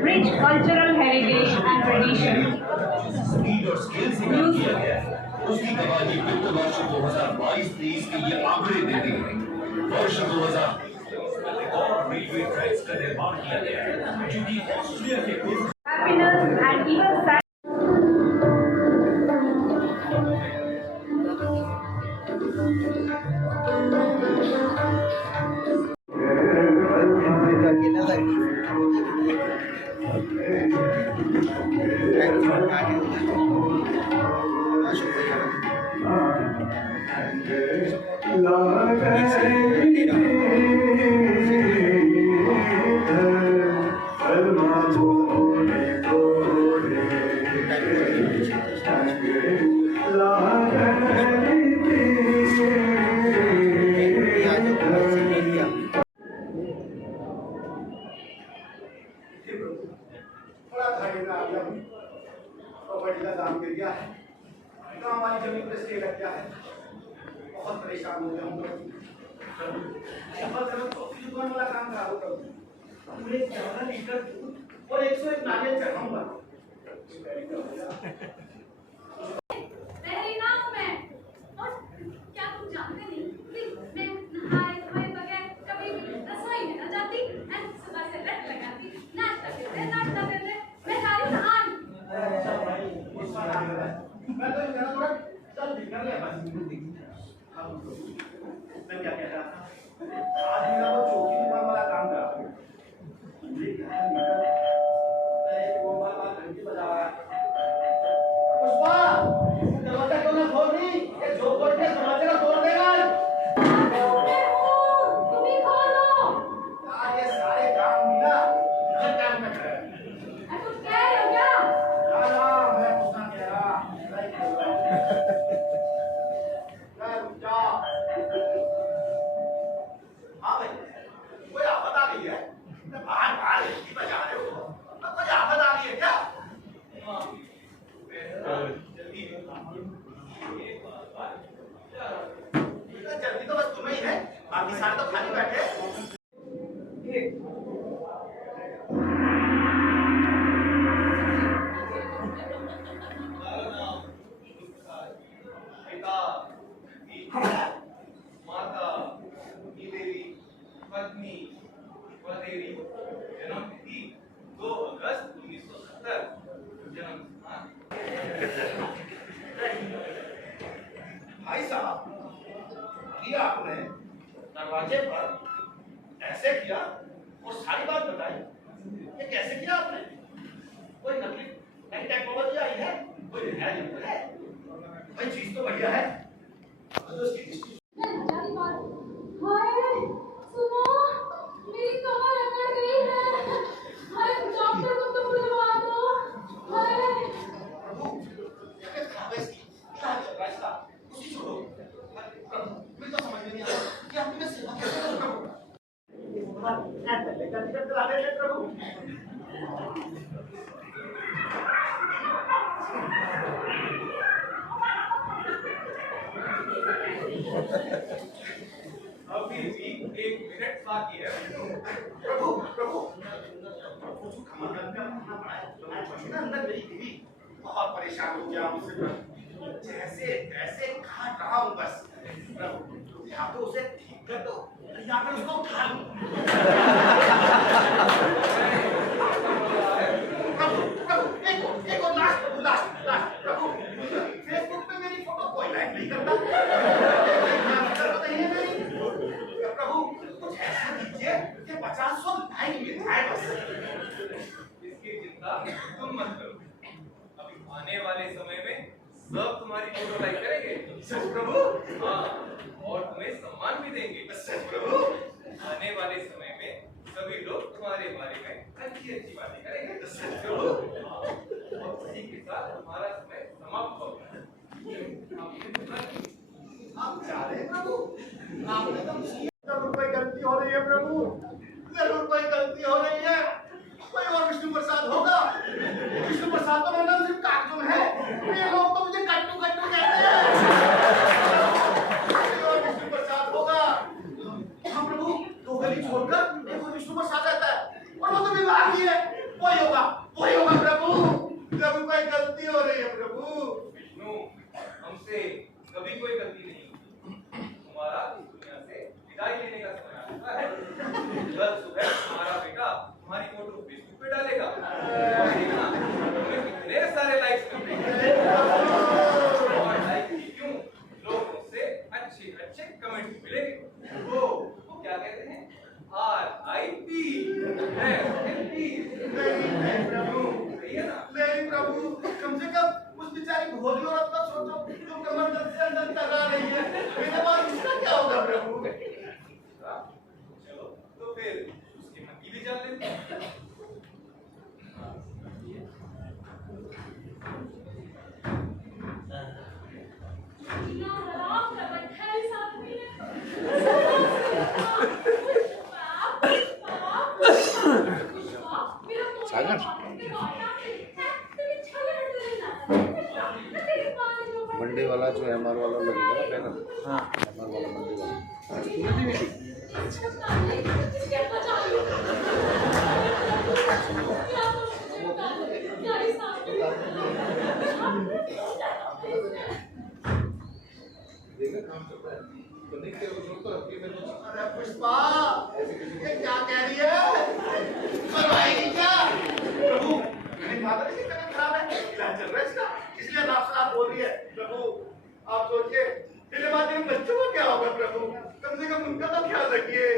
Rich cultural heritage and tradition. उसकी गवाही वित्त वर्ष 2022-23 की ये आंकड़े देती है। वर्ष 2020 और रेलवे ट्रैक्स का निर्माण किया गया है, जो कि ऑस्ट्रिया के Happiness and even sadness. दाम गिर गया है, गाँव वाली जमीन पर स्टे लग गया है, बहुत परेशान हो गया हूँ। दुकान वाला काम खराब होगा, पूरे 14 लीटर दूध और 101 नारियल चढ़ाऊंगा। पहली ना हूँ मैं, और क्या तुम जानते नहीं कि मैं नहाए धोए बगैर कभी भी रसोई में न जाती, सुबह से रट लगाती, नाश्ता करते मैं सारी कहानी। मैं तो कहना थोड़ा चल निकल ले बस। मैं क्या कह रहा था, आज मेरा वो चौकी दुकान वाला काम कर रहा हूँ, वो बार घंटी बजा रहा है। पुष्पा, दरवाजा क्यों ना खोल रही? ये जो खोल के दरवाजे का तोड़ देगा। तुम ही खोलो। ये सारे काम मिला, हर काम में कर। तुम कह रहे हो क्या? ना मैं कुछ ना कह रहा। हाँ भाई, कोई आफत आ गई है? बाहर बाहर घंटी बजा रहे हो, कोई आफत आ गई है क्या? जल्दी तो बस तुम्हें ही है, बाकी सारे तो खाली बैठे। माता की देवी पत्नी वदेवी जन्म तिथि 2 अगस्त 1970 जन्म भाई साहब किया आपने दरवाजे पर ऐसे किया और सारी बात बताई, ये कैसे किया आपने? कोई नकली नई टेक्नोलॉजी आई है? कोई है नहीं है? भाई चीज तो बढ़िया है, तो उसकी दृष्टि हाय सुनो, मेरी कमर अकड़ गई है, हाय डॉक्टर को तो बुलवा दो। हाय प्रभु, ये खराब है इसकी, क्या चल रहा है इसका? उसी छोड़ो। प्रभु, मुझे तो समझ में नहीं आ रहा कि आपकी मैं सेवा कैसे करूं प्रभु? प्रभु अभी भी 1 मिनट बाकी है। प्रभु प्रभु कुछ खमानन का खाना बनाए ना, अंदर मेरी बीवी बहुत परेशान हो गया मुझसे प्रभु, जैसे तैसे काट रहा हूँ बस। प्रभु या तो उसे ठीक कर दो या फिर उसको उठा लो। प्रभु प्रभु एक और लास्ट प्रभु, फेसबुक पे मेरी फोटो कोई लाइक नहीं करता, प्रभु कुछ ऐसा कीजिए कि 50-100 लाइक मिल जाए बस। इसकी चिंता तुम मत करो, अभी आने वाले समय में फोटो लाइक करेंगे। सच प्रभु? हाँ, और तुम्हें सम्मान भी देंगे। सच प्रभु? आने वाले समय में सभी लोग तुम्हारे बारे में अच्छी अच्छी बातें करेंगे। सच प्रभु? हाँ, और इसी के साथ हमारा समय समाप्त होगा। आप जा रहे हैं प्रभु? आपने तो जरूर कोई गलती हो रही है प्रभु, जरूर कोई गलती हो रही है। कोई और विष्णु प्रसाद होगा। विष्णु प्रसाद तो मेरा नाम सिर्फ कागजों है, ये लोग तो मुझे कट्टू कट्टू कहते हैं। कोई और विष्णु प्रसाद होगा। हाँ प्रभु, दो गली छोड़कर एक और विष्णु प्रसाद रहता है, और वो तो विवाह ही है। वही होगा प्रभु। प्रभु कोई गलती हो रही है प्रभु। विष्णु, हमसे कभी कोई गलती नहीं हुई। तुम्हारा इस दुनिया से विदाई लेने का समय आ चुका है। कल सुबह तुम्हारा बेटा हमारी फोटो फेसबुक पे डालेगा। देखना, तुम्हें कितने सारे लाइक्स मिलेंगे। और लाइक ही क्यों, लोगों से अच्छे अच्छे कमेंट्स मिलेंगे। वो क्या कहते हैं? RIP, नहीं प्रभु, सही है ना? नहीं प्रभु, कम से कम उस बेचारी भोली औरत का सोचो जो कमर दर्द से अंदर तगा रही है। मेरे बाद इसका क्या होगा प्रभु? चलो, तो फिर उसके मन की भी जान लेते हैं। मंडी वाला जो एमआर वाला लगेगा ना बैनर। हाँ, एमआर वाला मंडी वाला। अरे पुष्पा, ये क्या कह रही है? करवाएगी क्या? प्रभु, मैंने कहा था इसकी तबीयत खराब है, इलाज चल रहा है इसका, इसलिए नाक बोल रही है। प्रभु, आप सोचिए, डिलीवरी में बच्चों को क्या होगा प्रभु? कम से कम उनका तो ख्याल रखिए।